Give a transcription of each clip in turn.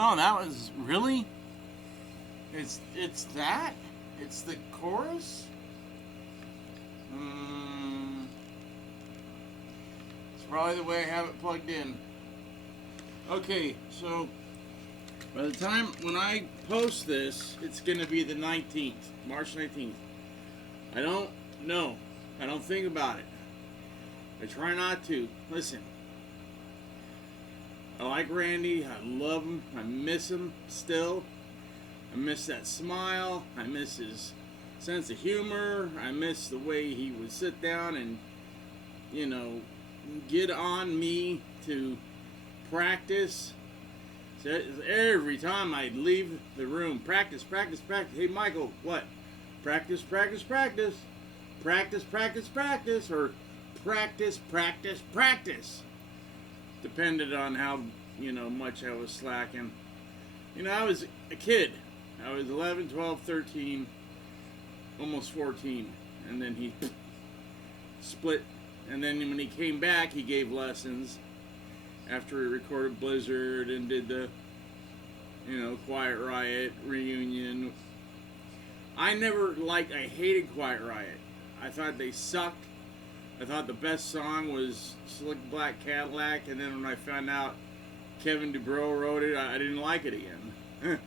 Oh, that was really? It's that? It's the chorus? It's probably the way I have it plugged in. Okay, so by the time when I post this, it's going to be the 19th, March 19th. I don't know. I don't think about it. I try not to. Listen, I like Randy. I love him. I miss him still. I miss that smile. I miss his sense of humor. I miss the way he would sit down and, get on me to practice. So every time I'd leave the room, practice. Hey, Michael, what? Practice. Practice, or practice. Depended on how, much I was slacking. I was a kid. I was 11, 12, 13, almost 14. And then he split. And then when he came back, he gave lessons after he recorded Blizzard and did the, Quiet Riot reunion. I hated Quiet Riot. I thought they sucked. I thought the best song was Slick Black Cadillac, and then when I found out Kevin DuBrow wrote it, I didn't like it again.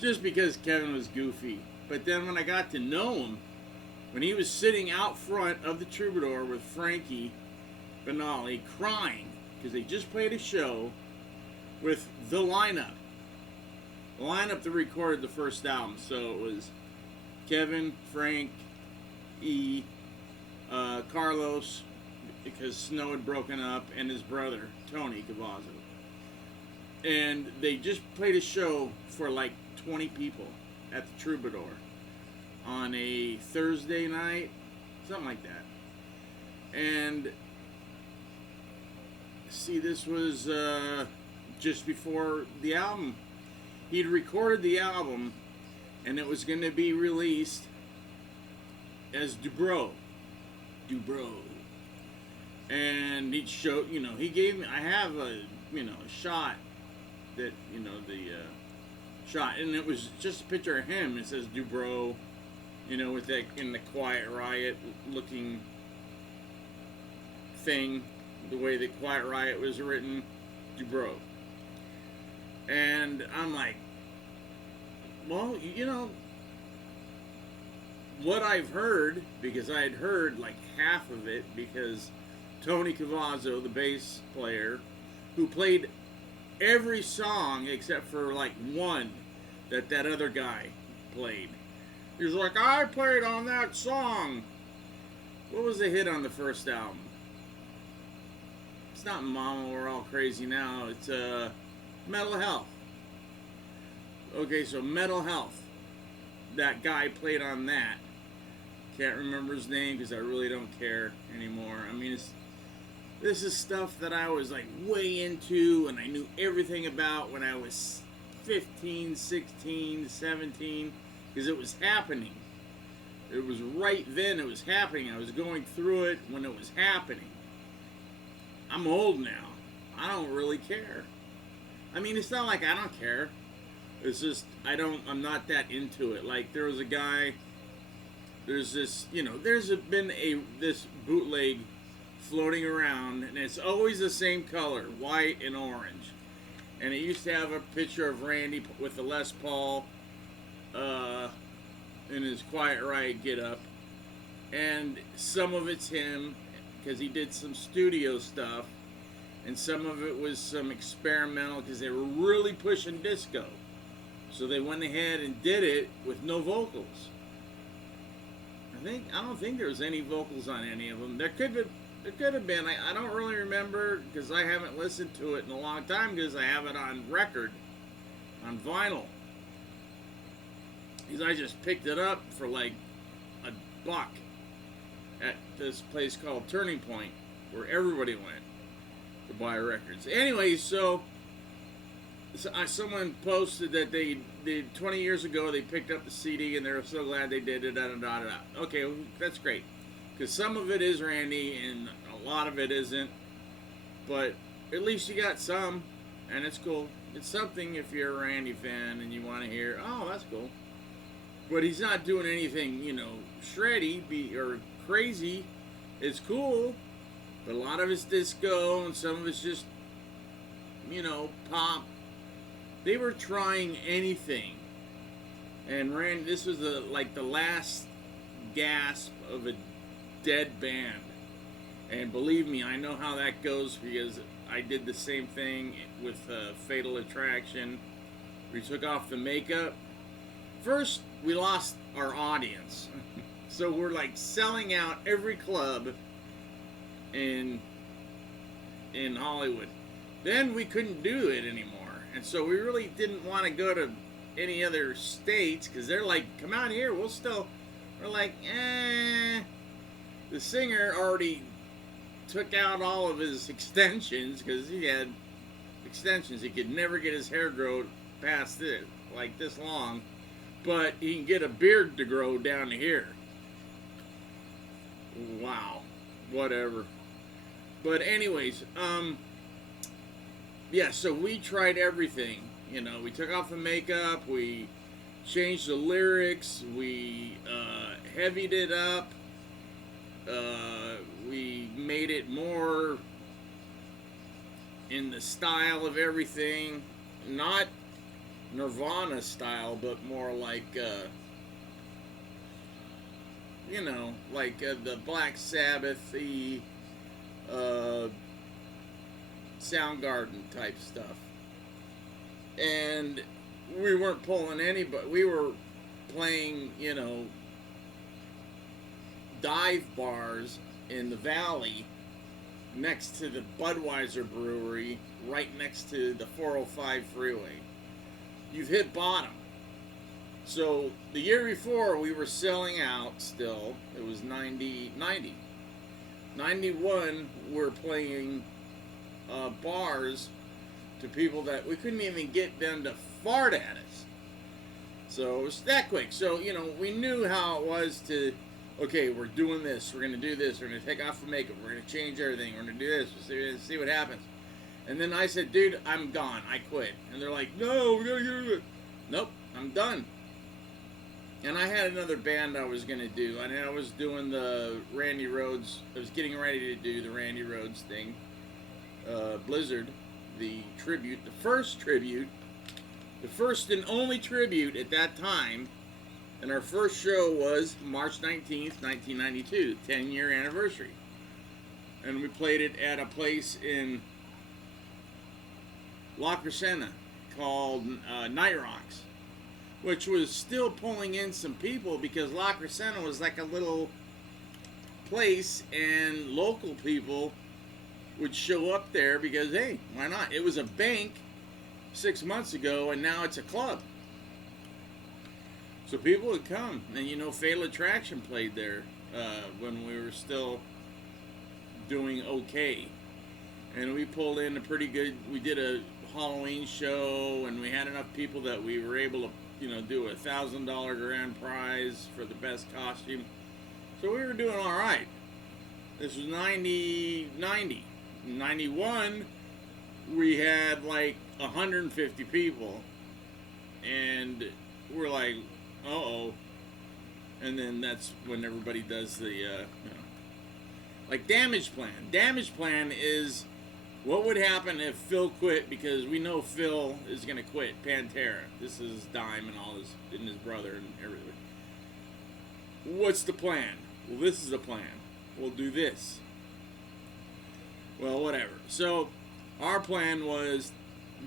Just because Kevin was goofy. But then when I got to know him, when he was sitting out front of the Troubadour with Frankie Benali crying because they just played a show with the lineup that recorded the first album. So it was Kevin, Frank, E, Carlos, because Snow had broken up, and his brother Tony Cavazzo, and they just played a show for like 20 people at the Troubadour on a Thursday night, something like that. And see, this was just before the album. He'd recorded the album, and it was going to be released as Dubrow. And he showed, he gave me, I have a shot that, the shot, and it was just a picture of him. It says Dubrow, with that, in the Quiet Riot looking thing, the way that Quiet Riot was written, Dubrow. And I'm like, well, you know, what I've heard, because I had heard like half of it, because Tony Cavazzo, the bass player, who played every song except for like one that other guy played. He was like, I played on that song. What was the hit on the first album? It's not Mama, We're All Crazy Now. It's Mental Health. Okay, so Mental Health. That guy played on that. Can't remember his name because I really don't care anymore. I mean, this is stuff that I was like way into and I knew everything about when I was 15, 16, 17, because it was happening. It was right then it was happening. I was going through it when it was happening. I'm old now. I don't really care. I mean, it's not like I don't care. It's just I'm not that into it. Like, there was a guy, there's this, you know, been this bootleg floating around, and it's always the same color, white and orange. And it used to have a picture of Randy with the Les Paul in his Quiet Riot get-up. And some of it's him, because he did some studio stuff. And some of it was some experimental, because they were really pushing disco. So they went ahead and did it with no vocals. I don't think there was any vocals on any of them. There could have been. I don't really remember, because I haven't listened to it in a long time, because I have it on record, on vinyl. Because I just picked it up for like $1 at this place called Turning Point, where everybody went to buy records. Anyway, so someone posted that they did 20 years ago. They picked up the CD and they were so glad they did it. Okay, well, that's great, because some of it is Randy and a lot of it isn't. But at least you got some, and it's cool. It's something if you're a Randy fan and you want to hear. Oh, that's cool. But he's not doing anything, you know, shreddy or crazy. It's cool, but a lot of it's disco and some of it's just, you know, pop. They were trying anything. And this was like the last gasp of a dead band. And believe me, I know how that goes, because I did the same thing with Fatal Attraction. We took off the makeup. First, we lost our audience. So we're like selling out every club in Hollywood. Then we couldn't do it anymore. And so we really didn't want to go to any other states, because they're like, come out here, we're like, The singer already took out all of his extensions, because he had extensions. He could never get his hair grow past this, like this long. But he can get a beard to grow down to here. Wow. Whatever. But anyways, yeah, so we tried everything. You know, we took off the makeup, we changed the lyrics, we heavied it up, we made it more in the style of everything. Not Nirvana style, but more like, you know, like the Black Sabbath-y, Soundgarden type stuff. And we weren't pulling anybody. We were playing, you know, dive bars in the valley next to the Budweiser brewery, right next to the 405 freeway. You've hit bottom. So the year before, we were selling out still. It was 90. 91, we're playing bars to people that we couldn't even get them to fart at us. So it was that quick. So, you know, we knew how it was to, okay, we're doing this, we're going to do this, we're going to take off the makeup, we're going to change everything, we're going to do this, we'll see what happens. And then I said, dude, I'm gone, I quit. And they're like, no, we got to do it. Nope, I'm done. And I had another band I was gonna do. I was doing the Randy Rhoads. I was getting ready to do the Randy Rhoads thing. Blizzard, the tribute, the first and only tribute at that time. And our first show was March 19th, 1992, 10-year anniversary. And we played it at a place in La Crescenta called Night Rocks, which was still pulling in some people because La Crescenta was like a little place and local people would show up there because, hey, why not? It was a bank 6 months ago and now it's a club. So people would come, and Fatal Attraction played there when we were still doing okay. And we pulled in we did a Halloween show, and we had enough people that we were able to, do a $1,000 grand prize for the best costume. So we were doing all right. This was 90. 91, we had like 150 people, and we're like, uh-oh. And then that's when everybody does the, like Damage Plan. Damage Plan is what would happen if Phil quit, because we know Phil is going to quit Pantera. This is Dime and his brother and everything. What's the plan? Well, this is the plan. We'll do this. Well, whatever. So our plan was,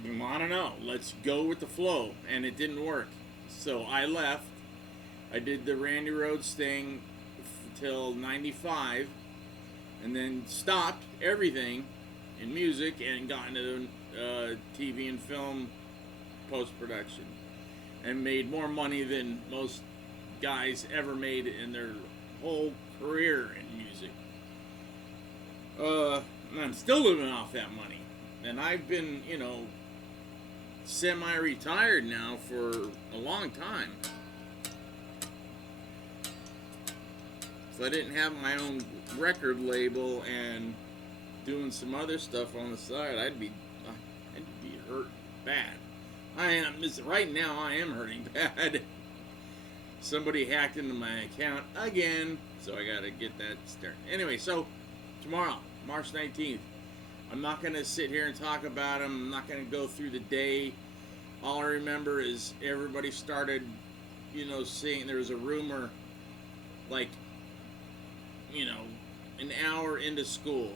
I don't know, let's go with the flow. And it didn't work. So I left. I did the Randy Rhoads thing till 95, and then stopped everything in music and got into TV and film post-production, and made more money than most guys ever made in their whole career in music. I'm still living off that money, and I've been, semi-retired now for a long time. If I didn't have my own record label and doing some other stuff on the side, I'd be hurt bad. Right now I am hurting bad. Somebody hacked into my account again, so I gotta get that started. Anyway, so tomorrow, March 19th, I'm not going to sit here and talk about them. I'm not going to go through the day. All I remember is everybody started, saying there was a rumor, like, an hour into school.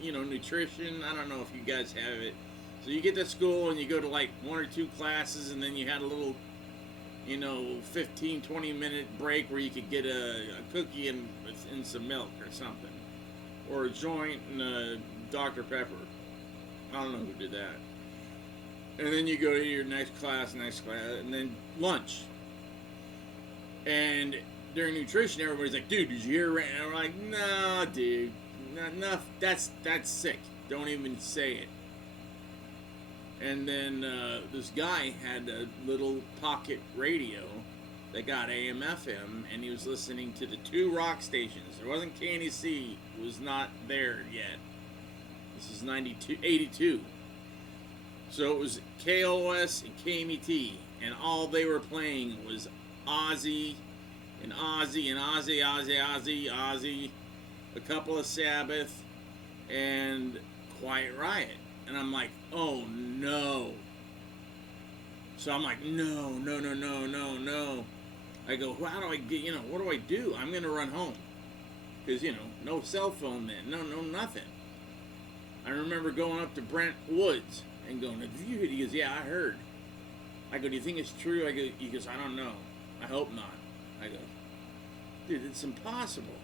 Nutrition. I don't know if you guys have it. So you get to school and you go to like 1 or 2 classes, and then you had a little, 15, 20-minute break where you could get a cookie and some milk or something. Or a joint and a Dr. Pepper. I don't know who did that. And then you go to your next class, and then lunch. And during nutrition, everybody's like, dude, did you hear? And I'm like, nah, dude. Enough. That's sick. Don't even say it. And then this guy had a little pocket radio that got AM FM, and he was listening to the 2 rock stations. There wasn't KNEC. It was not there yet. This is 82. So it was KOS and KMET, and all they were playing was Ozzy, a couple of Sabbath, and Quiet Riot. And I'm like, oh no. So I'm like, no. I go, how do I get, what do I do? I'm going to run home. Because, no cell phone then. No, nothing. I remember going up to Brent Woods and going, did you hear? He goes, yeah, I heard. I go, do you think it's true? He goes, I don't know. I hope not. I go, dude, it's impossible.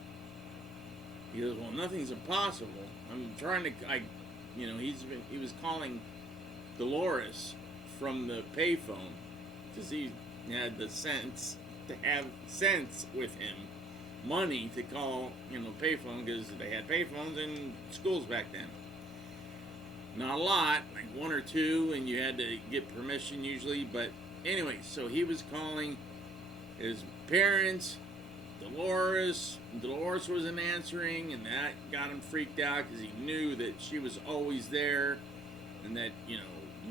He goes, well, nothing's impossible. I'm trying to, he was calling Dolores from the payphone because he had the sense to have sense with him, money to call, payphone, because they had payphones in schools back then. Not a lot, like 1 or 2, and you had to get permission usually. But anyway, so he was calling his parents, Dolores wasn't answering, and that got him freaked out because he knew that she was always there, and that,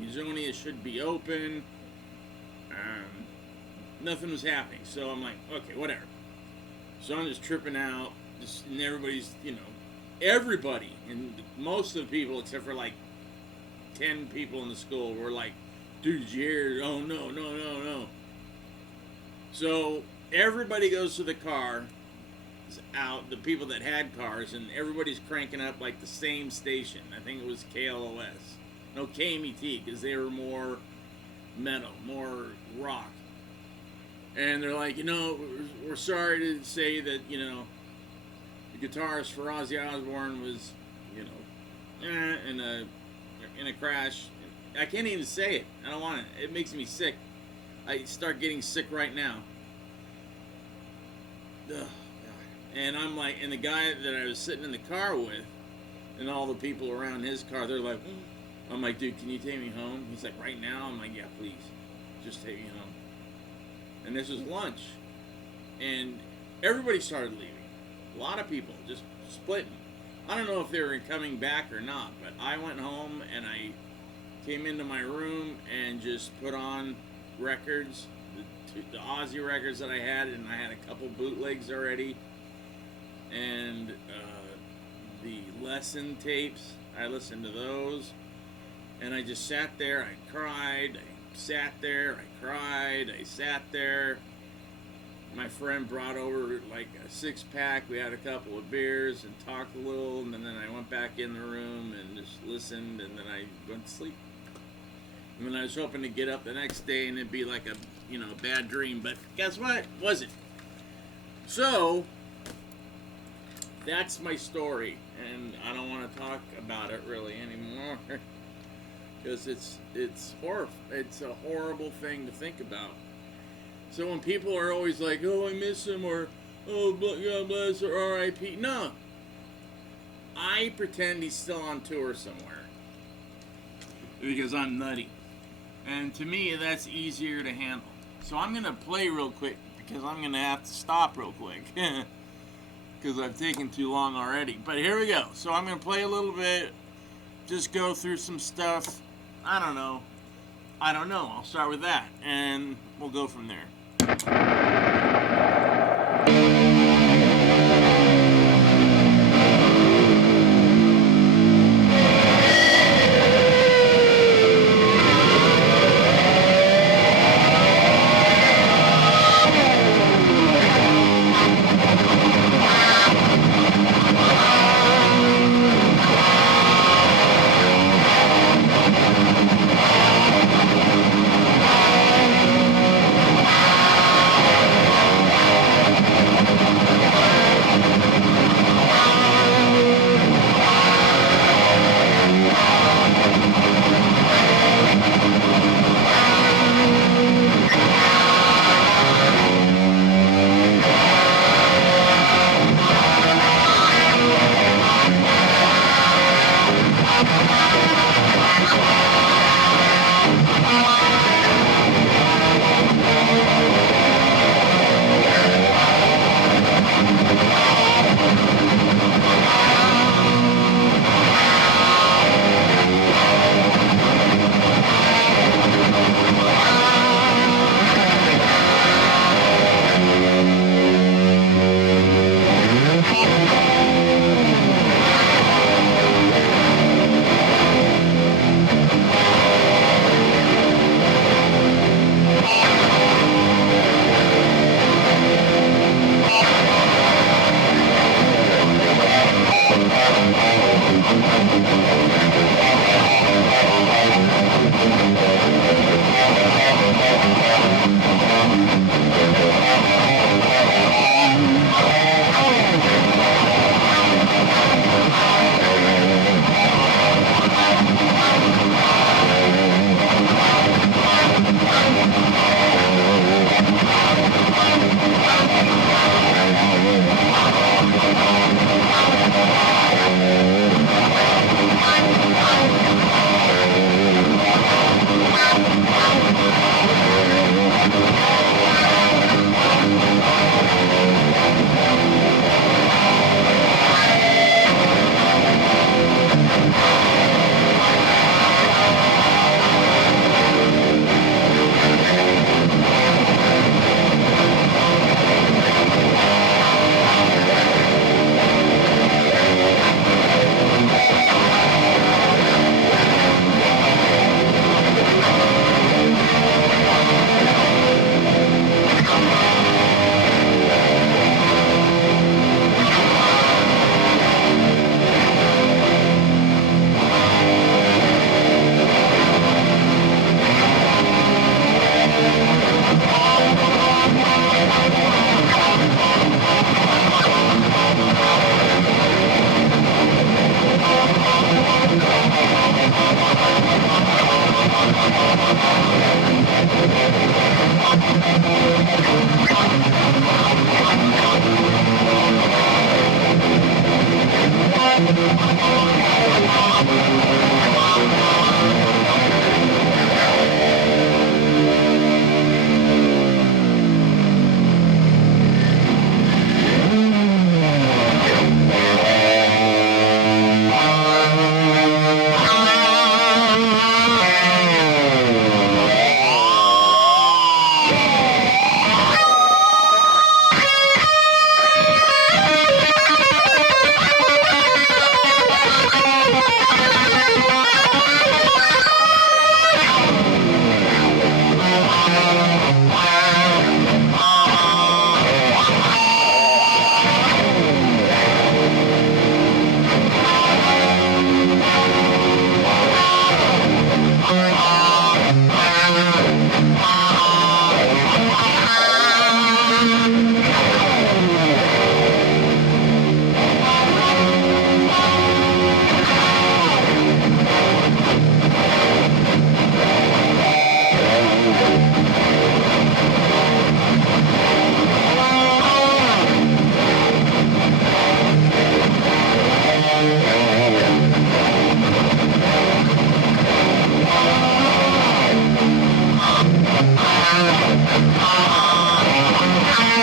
Musonia should be open. nothing was happening. So I'm like, okay, whatever. So I'm just tripping out, and everybody's, everybody, and most of the people, except for like 10 people in the school, were like, dude, did you hear? Oh, no, no, no, no. So everybody goes to the car, out, the people that had cars, and everybody's cranking up like the same station. I think it was KLOS. No, KMET, because they were more metal, more rock. And they're like, we're sorry to say that, the guitarist for Ozzy Osbourne was, in a crash. I can't even say it. I don't want it. It makes me sick. I start getting sick right now. Ugh. And I'm like, and the guy that I was sitting in the car with, and all the people around his car, they're like, I'm like, dude, can you take me home? He's like, right now? I'm like, yeah, please. Just take me home. And this was lunch. And everybody started leaving. A lot of people just splitting. I don't know if they were coming back or not, but I went home and I came into my room and just put on records, the Ozzy records that I had, and I had a couple bootlegs already, and the lesson tapes. I listened to those, and I just sat there. I cried. I sat there. I cried. I sat there. My friend brought over like a 6-pack. We had a couple of beers and talked a little, and then I went back in the room and just listened, and then I went to sleep. And then I was hoping to get up the next day and it'd be like a bad dream, but guess what? It wasn't. So that's my story, and I don't want to talk about it really anymore because it's horrible. It's a horrible thing to think about. So when people are always like, oh, I miss him, or oh, God bless, or R.I.P. No. I pretend he's still on tour somewhere because I'm nutty. And to me, that's easier to handle. So I'm going to play real quick because I'm going to have to stop real quick because I've taken too long already. But here we go. So I'm going to play a little bit, just go through some stuff. I don't know. I'll start with that, and we'll go from there.